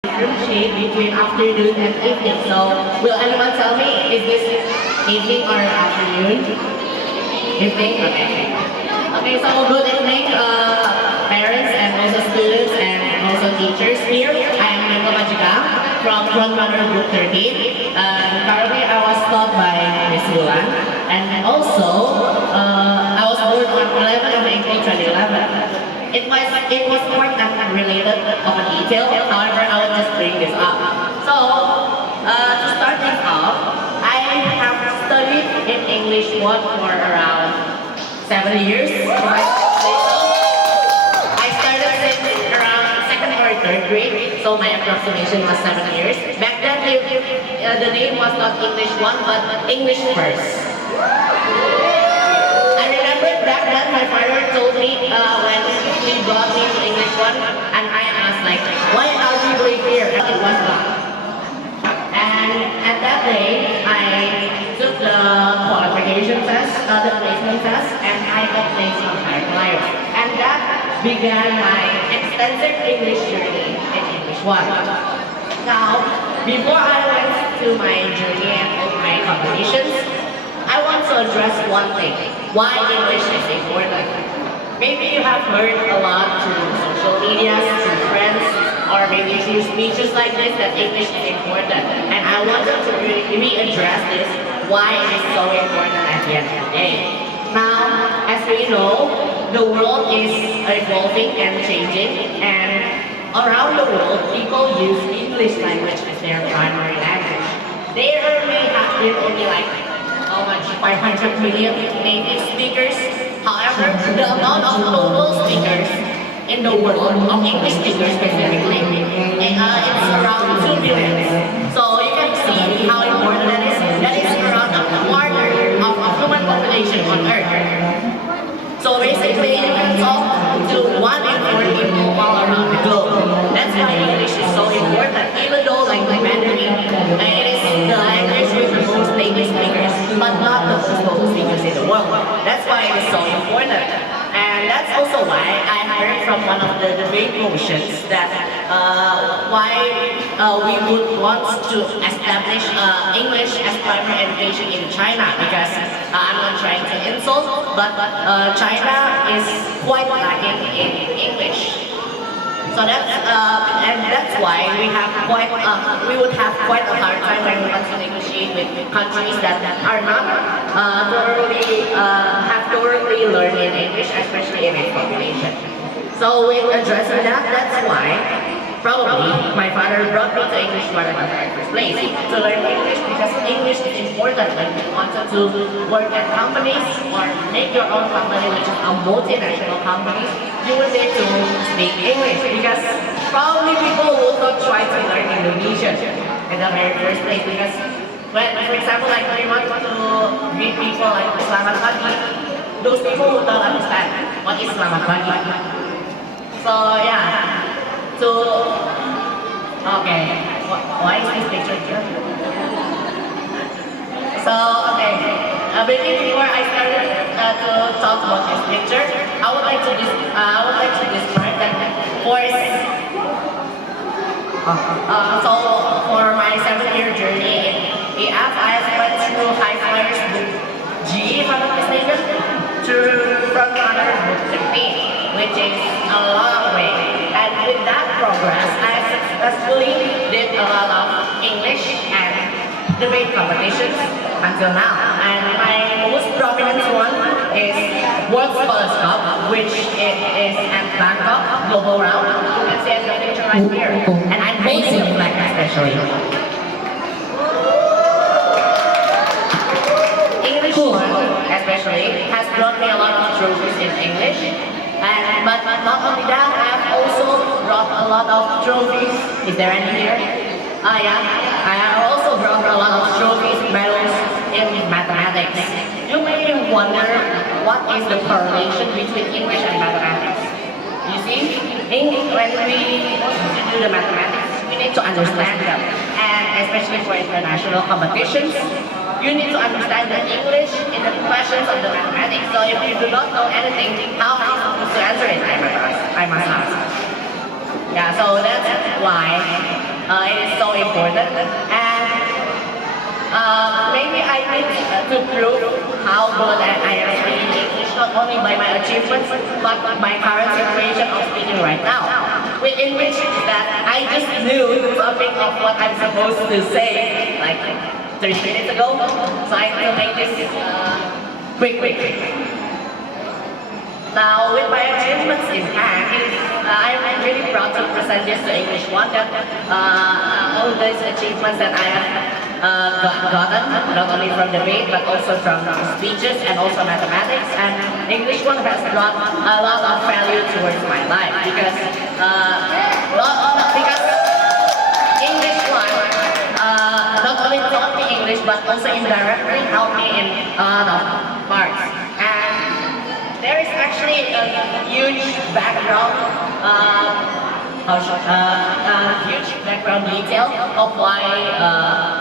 different shade between afternoon and evening. So, will anyone tell me, is this evening or afternoon? Evening? Okay. Okay, so good evening, parents and also students and also teachers here. I am Michael Majiga from Frontrunner Group 13. Currently, I was taught by Miss Wulan. And also, I was born on 11th of April 2011. It was more than related of a detail. However, I will just bring this up. So, to start this off, I have studied in English 1 for around 7 years. I started since around second or third grade, so my approximation was 7 years. Back then, the name was not English 1, but English first. I remember back then my father told me when he brought me to English 1, and I asked like, why are we going here? And it was not. And at that day, I took the qualification test, the placement test, and I got placed on higher flyers. And that began my extensive English journey in English 1. Now, before I went to my journey and my competitions, I want to address one thing, why English is important. Maybe you have heard a lot through social media, through friends, or maybe through speeches like this that English is important. And I wanted to readdress this, why it is so important at the end of the day. Now, as we know, the world is evolving and changing, and around the world, people use English language as their primary language. There may have been only like how much 500 million native speakers. However, the amount of total speakers in the world, of English speakers specifically, it's around 2 billion. So you can see how important that is. That is around a quarter of the human population on Earth. So basically, you can talk to 1 in 4 people all around the globe. That's why English is so important. Even though like Mandarin, it is the language with the most native speakers, but not the most total speakers in the world. That's why it is so important. And that's also why I heard from one of the debate motions that why we would want to establish English as primary education in China, because I'm not trying to insult, but China is quite lacking in English. So that's why we would have quite a hard time when we want to negotiate with countries that are not have thoroughly learned in English, especially in its population. So with addressing that, that's why probably my father brought me to English one in the first place to learn English, because English is important when you wanted to work at companies or make your own company, which is a multinational company. You would need to speak English, because probably people will not try to learn Indonesian in the very first place, because when, for example, like we want to meet people like Selamat Pagi, those people will not understand what is Selamat Pagi. So yeah. So, okay, why is this picture here? So, okay, maybe before I started to talk about this picture, I would like to describe that so for my 7-year journey in AF, I went through High Flyers Book G, if I'm not mistaken, to Frontrunner Book 15, which is a long way. And with that progress, I successfully did a lot of English and debate competitions until now. And my most prominent one is World Scholars Cup, which is at Bangkok Global Round. You can see the picture right here. And I'm holding the flag especially. English one, especially, has brought me a lot of trophies in English. But not only that, I have also brought a lot of trophies. Is there any here? Yeah. I have also brought a lot of trophies, medals in mathematics. You may wonder what is the correlation between English and mathematics. You see, when we do the mathematics, we need to understand them. And especially for international competitions, you need to understand the English in the questions of the mathematics. So if you do not know anything, how are you supposed to answer it? I must ask. Yeah, so that's why It is so important. And maybe I need to prove how good I am speaking English, not only by my achievements, but my current situation of speaking right now. In which that I just knew something of what I'm supposed to say, like 30 minutes ago. So I need to make this quick. Now, with my achievements in hand, I'm really proud to present this to English One, that all these achievements that I have gotten, not only from debate, but also from speeches and also mathematics. And English One has brought a lot of value towards my life, because English One not only taught me English, but also indirectly helped me in a lot of parts. And there is actually a huge background, huge background detail of why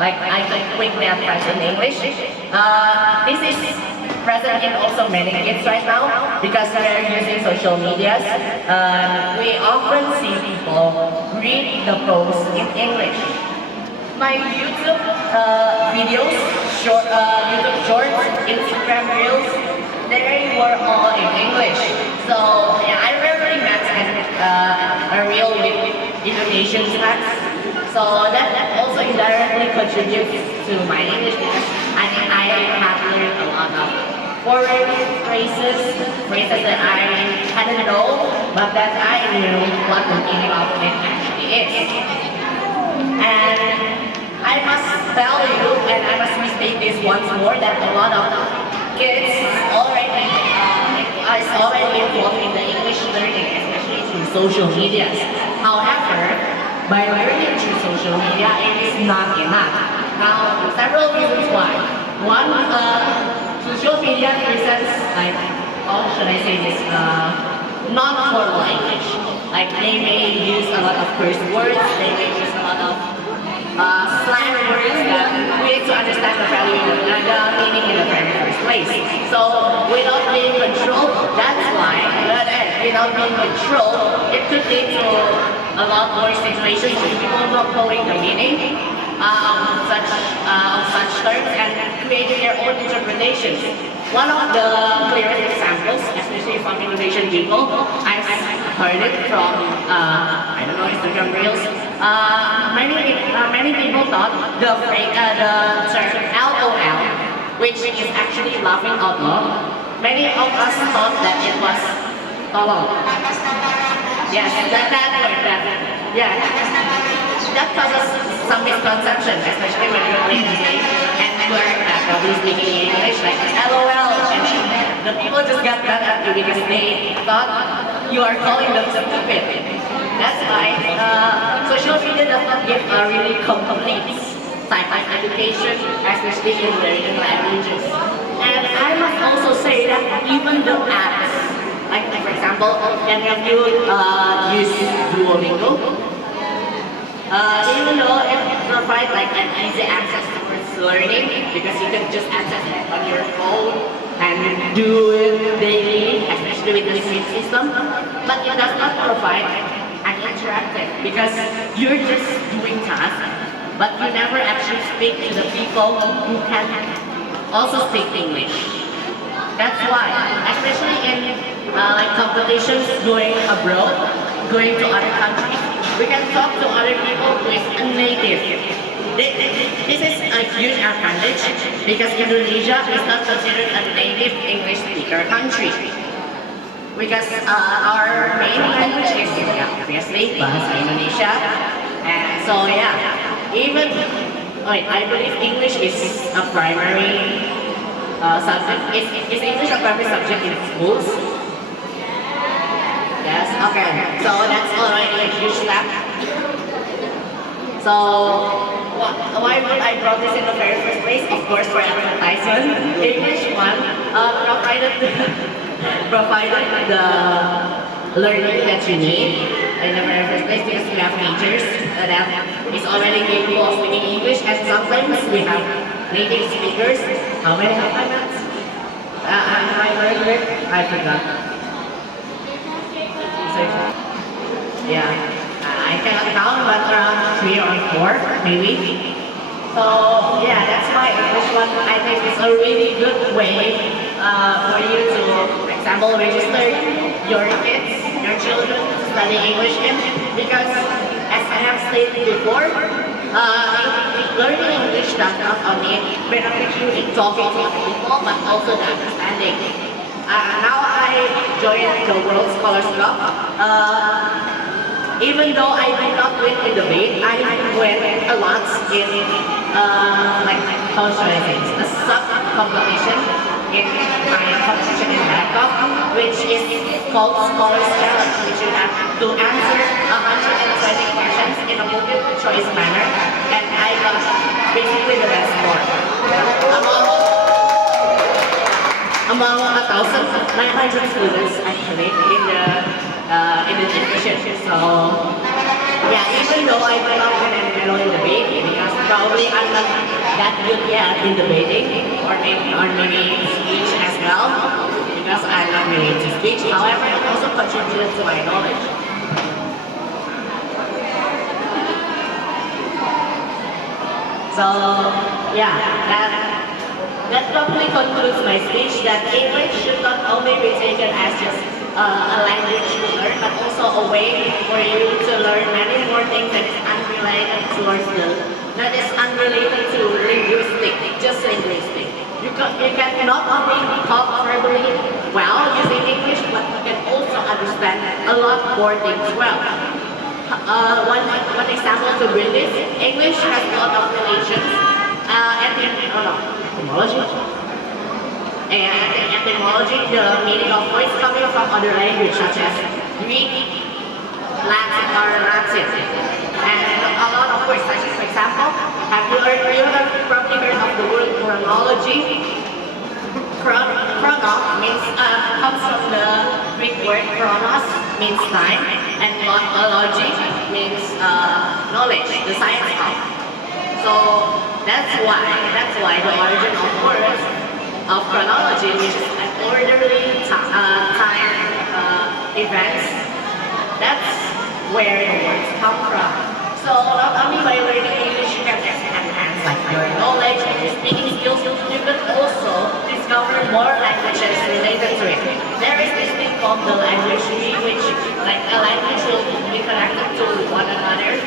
like I can quickly advance in English. This is present in also many kids right now, because we are using social medias. We often see people read the posts in English. My YouTube videos, YouTube shorts, Instagram reels, they were all in English. So yeah, I rarely met a reel with Indonesian slangs. So that also indirectly contributes to my English, because I think I have learned a lot of foreign phrases that I hadn't known, but that I knew what the meaning of it actually is. And I must tell you, and I must restate this once more, that a lot of kids already is already involved in the English learning, especially through social media. However, by learning through social media, it is not enough. Now, several reasons why. One, social media presents, like, how should I say this, non-formal language. Like, they may use a lot of curse words, they may use a lot of slang words that we need to understand the value and the meaning in the very first place. So without being controlled, that's why, without being controlled, it could lead to a lot more situations with people not knowing the meaning of such terms and creating their own interpretations. One of the clearest examples, especially from Indonesian people, I've heard it from, I don't know, Instagram reels. Many people thought the term LOL, which is actually laughing out loud, many of us thought that it was tolong. Yes, that word, yeah. That causes some misconception, especially when you're playing the game and you are probably speaking English, like LOL, and the people just got mad at you because they thought you are calling them stupid. That's why social media does not give a really complete sci-fi education, especially in learning languages. And I must also say that even the apps, like for example, any of you use Duolingo? Even though it provides like an easy access towards learning, because you can just access it on your phone and do it daily, especially with the Smith system, but it does not provide an interactive, because you're just doing tasks, but you never actually speak to the people who can also speak English. That's why, especially in like competitions going abroad, going to other countries, we can talk to other people who is a native. This is a huge advantage, because Indonesia is not considered a native English speaker country. Because our main language is obviously Bahasa Indonesia. And so yeah, even I believe English is a primary subject. Is English a primary subject in schools? Yes, okay. So that's already a huge step. So why would I brought this in the very first place? Of course, for advertisement. English One provided the learning that you need in the very first place, because we have teachers that is already capable of speaking English, and sometimes we have native speakers. How many have I met? I heard it. I forgot. Yeah, I cannot count, but around 3 or 4, maybe. So yeah, that's why English one I think is a really good way for you to, for example, register your kids, your children to study English in, because as I have stated before, learning English does not only benefit you in talking to people, but also the understanding. Now I joined the World Scholars Club. Even though I did not win in the debate, I win a lot in like how should I say, a sub competition in my competition in Bangkok, which is called Scholars Challenge, which you have to answer 120 questions in a multiple choice manner, and I got basically the best score among 1,900 students actually in the division. So yeah, even though I did not win any medal in debate, because probably I'm not that good yet in debating or maybe speech as well, because I'm not really into speech. However, it also contributed to my knowledge. So yeah, that probably concludes my speech, that English should not only be taken as just a language to learn, but also a way for you to learn many more things that is unrelated to linguistic, just linguistic. You can not only talk verbally well using English, but you can also understand a lot more things well. One example to bring this, English has a lot of relations, etymology. And etymology, the meaning of words coming from other languages such as Greek, Latin, or Latin. And a lot of words such as, for example, you have probably heard of the word chronology. Chrono means, comes from the Greek word chronos, means time, and logy means knowledge, the science of. So that's why the origin of words of chronology, which is an orderly time events, that's where the words come from. So not only by learning English you can enhance like your knowledge and your speaking skills, you can also discover more languages related to it. There is this thing called the language tree, which like a language will be connected to one another.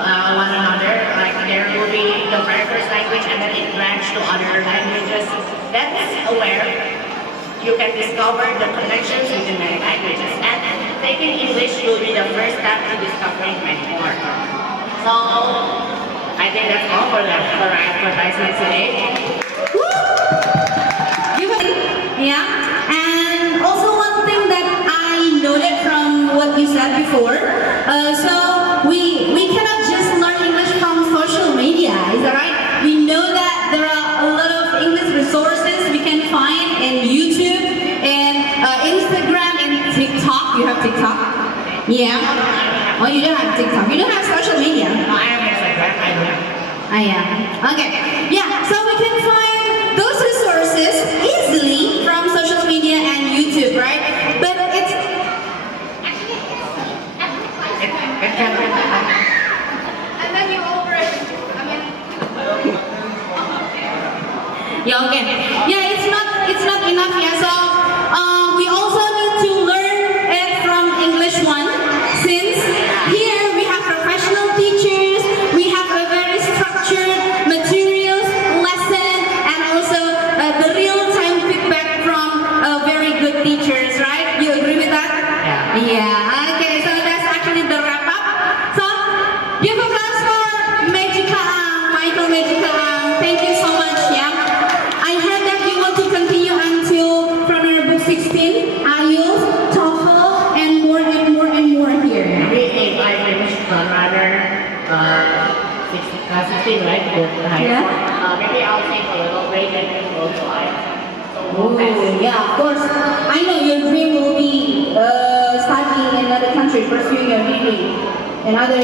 Like there will be the very first language and then it branched to other languages. That's where you can discover the connections between many languages. And taking English will be the first step to discovering many more. So I think that's all for our advertisement today. Yeah, and also one thing that I noted from what you said before, so we cannot just learn English from social media, is that right? We know that there are a lot of English resources we can find in YouTube and Instagram and TikTok. You have TikTok? Yeah. Oh, you don't have TikTok. You don't have social media. No, I have Instagram. I do. Yeah. Okay. Yeah. So we can find those resources easily from social media and YouTube, right? But it's It can be. and then you over it. I mean, yeah. Okay. Yeah. It's not enough. Yeah. So we also need to learn it from English one, since here we have professional teachers. We have a very structured materials, lesson, and also the real-time feedback from very good teachers, right? You agree with that? Yeah. Yeah. Okay, so that's actually the wrap up. So give a applause for Magica Ang, Michael Magica Ang. Thank you so much. Yeah. I heard that you want to continue until primary book 16, IELTS, TOEFL, and more and more and more here. Maybe if I finish rather 16, right? The higher Yeah. one. Maybe I'll take a little break and then go to IELTS. Oh, yeah, of course. I know your dream will be studying in another country, pursuing your degree in other